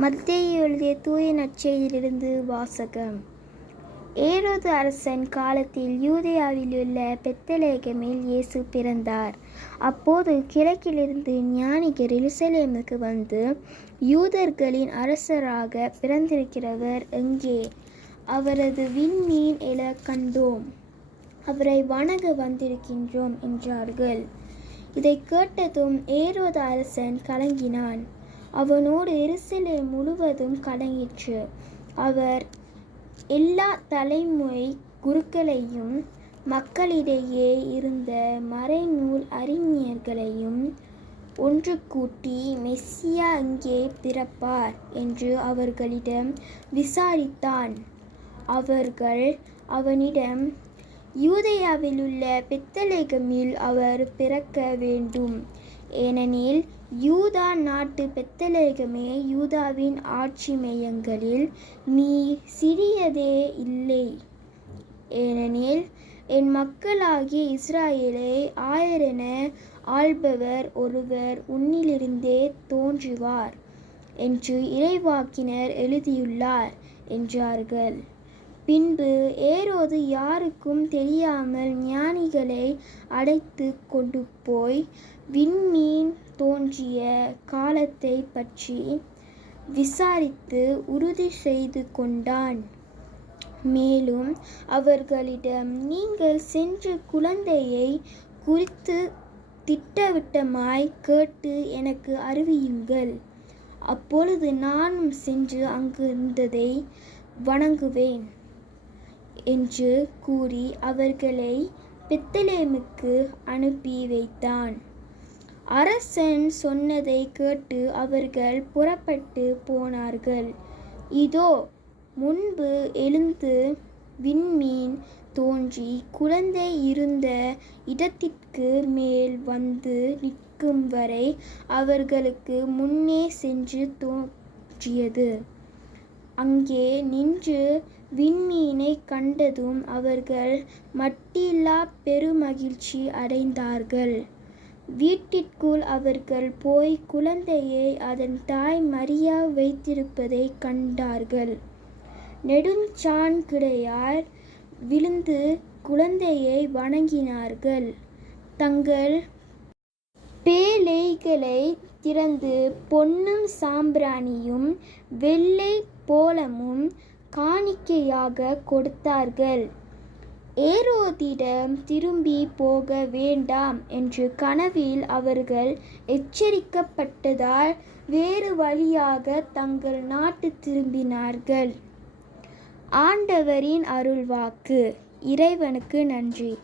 மத்தேயு எழுதிய தூய நற்செய்தியிலிருந்து வாசகம். ஏரோது அரசன் காலத்தில் யூதேயாவிலுள்ள பெத்லகேமில் இயேசு பிறந்தார். அப்போது கிழக்கிலிருந்து ஞானிகள் எருசலேமுக்கு வந்து, யூதர்களின் அரசராக பிறந்திருக்கிறவர் எங்கே? அவரது விண்மீன் எழக் கண்டோம். அவரை வணங்க வந்திருக்கின்றோம் என்றார்கள். இதைக் கேட்டதும் ஏரோது அரசன் கலங்கினான். அவனோடு எருசலேம் முழுவதும் கலங்கிற்று. அவர் எல்லா தலைமை குருக்களையும் மக்களிடையே இருந்த மறைநூல் அறிஞர்களையும் ஒன்று கூட்டி, மெசியா எங்கே பிறப்பார் என்று அவர்களிடம் விசாரித்தான். அவர்கள் அவனிடம், யூதேயாவிலுள்ள பெத்லகேமில் அவர் பிறக்க வேண்டும், ஏனெனில் யூதா நாட்டு பெத்லகேமே யூதாவின் ஆட்சி மையங்களில் நீ சிறியதே இல்லை. ஏனெனில் என் மக்களாகிய இஸ்ராயேலை ஆயரென ஆள்பவர் ஒருவர் உன்னிலிருந்தே தோன்றுவார் என்று இறைவாக்கினர் எழுதியுள்ளார் என்றார்கள். பின்பு ஏரோது யாருக்கும் தெரியாமல் ஞானிகளை அழைத்து கொண்டு போய் விண்மீன் தோன்றிய காலத்தை பற்றி விசாரித்து உறுதி செய்து கொண்டான். மேலும் அவர்களிடம், நீங்கள் சென்று குழந்தையை குறித்து திட்டவட்டமாய் கேட்டு எனக்கு அறிவியுங்கள். அப்பொழுது நானும் சென்று அங்கிருந்ததை வணங்குவேன் என்று கூறி அவர்களை பெத்லகேமுக்கு அனுப்பி வைத்தான். அரசன் சொன்னதை கேட்டு அவர்கள் புறப்பட்டு போனார்கள். இதோ, முன்பு எழுந்து விண்மீன் தோன்றி குழந்தை இருந்த இடத்திற்கு மேல் வந்து நிற்கும் வரை அவர்களுக்கு முன்னே சென்று தோன்றியது. அங்கே நின்று விண்மீனை கண்டதும் அவர்கள் மட்டில்லா பெருமகிழ்ச்சி அடைந்தார்கள். வீட்டிற்குள் அவர்கள் போய் குழந்தையை அதன் தாய் மரியா வைத்திருப்பதை கண்டார்கள். நெடுஞ்சாண்கிடையார் விழுந்து குழந்தையை வணங்கினார்கள். தங்கள் பேழைகளை திறந்து பொன்னும் சாம்பிராணியும் வெள்ளை போளமும் காணிக்கையாக கொடுத்தார்கள். ஏரோதிடம் திரும்பி போக வேண்டாம் என்று கனவில் அவர்கள் எச்சரிக்கப்பட்டதால் வேறு வழியாக தங்கள் நாட்டு திரும்பினார்கள். ஆண்டவரின் அருள்வாக்கு. இறைவனுக்கு நன்றி.